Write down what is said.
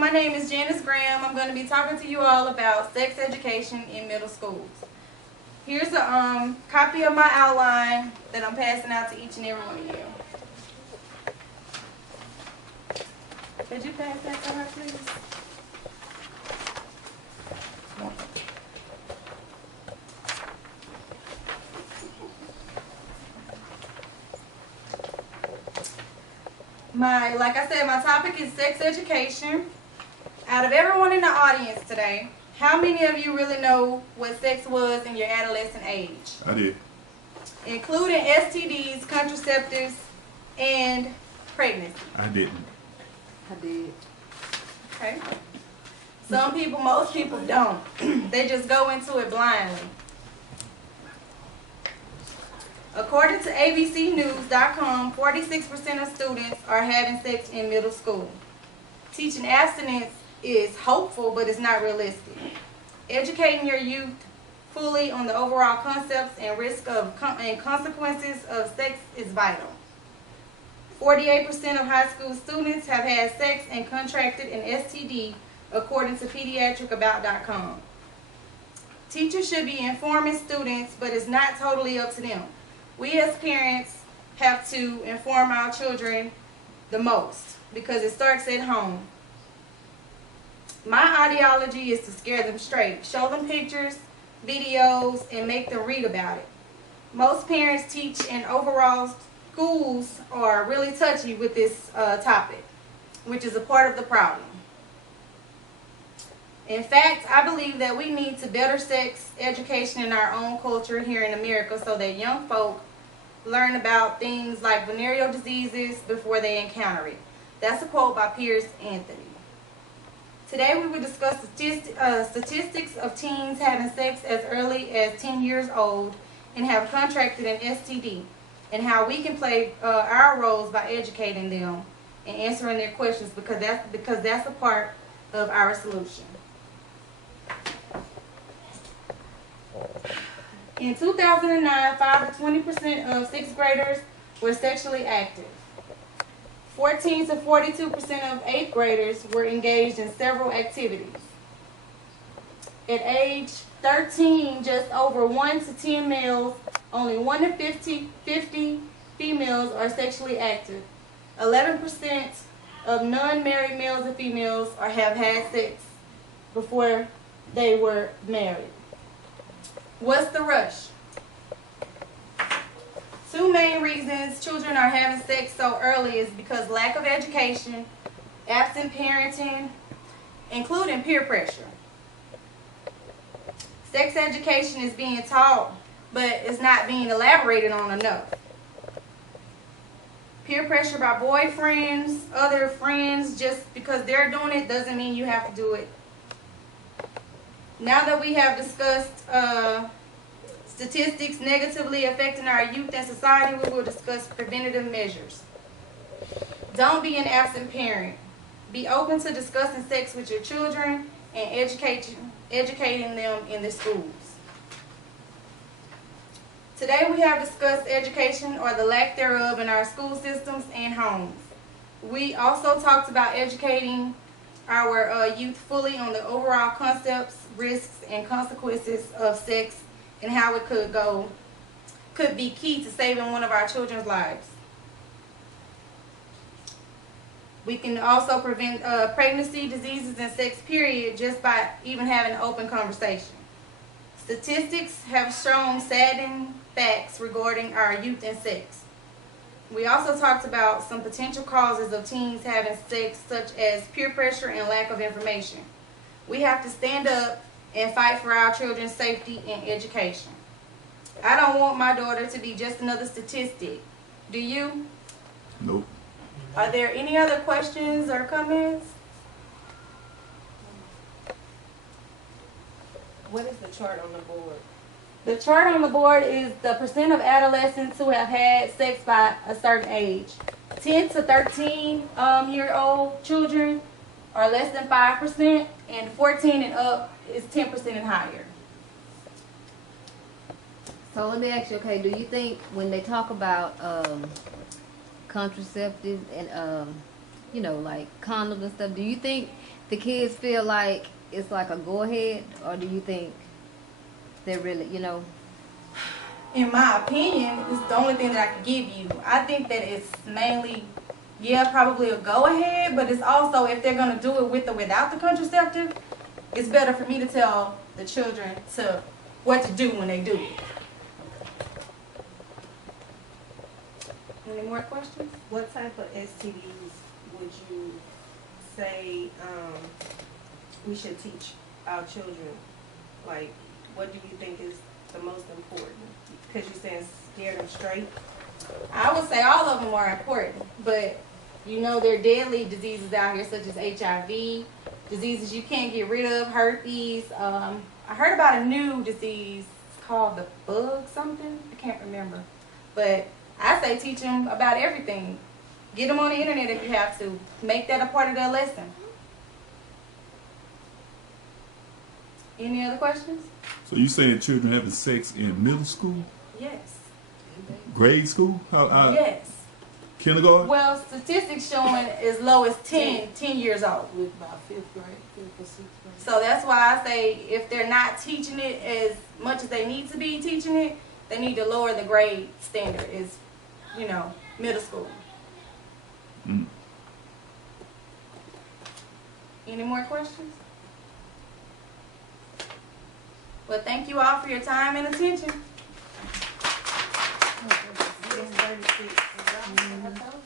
my name is Janis Graham. I'm going to be talking to you all about sex education in middle schools. Here's a copy of my outline that I'm passing out to each and every one of you. Could you pass that to her, please? Like I said, my topic is sex education. Out of everyone in the audience today, how many of you really know what sex was in your adolescent age? I did. Including STDs, contraceptives, and pregnancy. I didn't. I did. Okay. Some people, most people don't. They just go into it blindly. According to abcnews.com, 46% of students are having sex in middle school. Teaching abstinence is hopeful, but it's not realistic. Educating your youth fully on the overall concepts and risk of and consequences of sex is vital. 48% of high school students have had sex and contracted an STD, according to pediatricabout.com. Teachers should be informing students, but it's not totally up to them. We as parents have to inform our children the most because it starts at home. My ideology is to scare them straight, show them pictures, videos, and make them read about it. Most parents teach and overall schools are really touchy with this topic, which is a part of the problem. In fact, I believe that we need to better sex education in our own culture here in America so that young folk learn about things like venereal diseases before they encounter it. That's a quote by Piers Anthony. Today we will discuss statistics of teens having sex as early as 10 years old and have contracted an STD, and how we can play our roles by educating them and answering their questions because that's a part of our solution. In 2009, 5 to 20% of sixth graders were sexually active. 14 to 42% of eighth graders were engaged in several activities. At age 13, just over 1 to 10 males, only 1 to 50 females are sexually active. 11% of non-married males and females have had sex before they were married. What's the rush? Two main reasons children are having sex so early is because lack of education, absent parenting, including peer pressure. Sex education is being taught, but it's not being elaborated on enough. Peer pressure by boyfriends, other friends, just because they're doing it doesn't mean you have to do it. Now that we have discussed statistics negatively affecting our youth and society, we will discuss preventative measures. Don't be an absent parent. Be open to discussing sex with your children and educating them in the schools. Today we have discussed education or the lack thereof in our school systems and homes. We also talked about educating our youth fully on the overall concepts, risks, and consequences of sex and how it could be key to saving one of our children's lives. We can also prevent pregnancy, diseases, and sex period just by even having an open conversation. Statistics have shown saddening facts regarding our youth and sex. We also talked about some potential causes of teens having sex, such as peer pressure and lack of information. We have to stand up and fight for our children's safety and education. I don't want my daughter to be just another statistic. Do you? Nope. Are there any other questions or comments? What is the chart on the board? The chart on the board is the percent of adolescents who have had sex by a certain age. 10 to 13-year-old children are less than 5%, and 14 and up is 10% and higher. So let me ask you, okay, do you think when they talk about contraceptives and you know, like condoms and stuff, do you think the kids feel like it's like a go ahead, or do you think they're really, you know? In my opinion, it's the only thing that I can give you. I think that it's mainly, yeah, probably a go ahead, but it's also if they're gonna do it with or without the contraceptive, it's better for me to tell the children to what to do when they do it. Any more questions? What type of STDs would you say we should teach our children? Like, what do you think is the most important? Because you're saying scare them straight. I would say all of them are important, but you know there are deadly diseases out here such as HIV, diseases you can't get rid of, herpes. I heard about a new disease called the bug something. I can't remember. But I say teach them about everything. Get them on the internet if you have to. Make that a part of their lesson. Any other questions? So you saying children having sex in middle school, Yes. grade school, Yes. kindergarten? Well, statistics showing as low as 10 years old. With about 5th grade, 5th or 6th grade. So that's why I say if they're not teaching it as much as they need to be teaching it, they need to lower the grade standard is, you know, middle school. Mm. Any more questions? Well, thank you all for your time and attention. 6:36.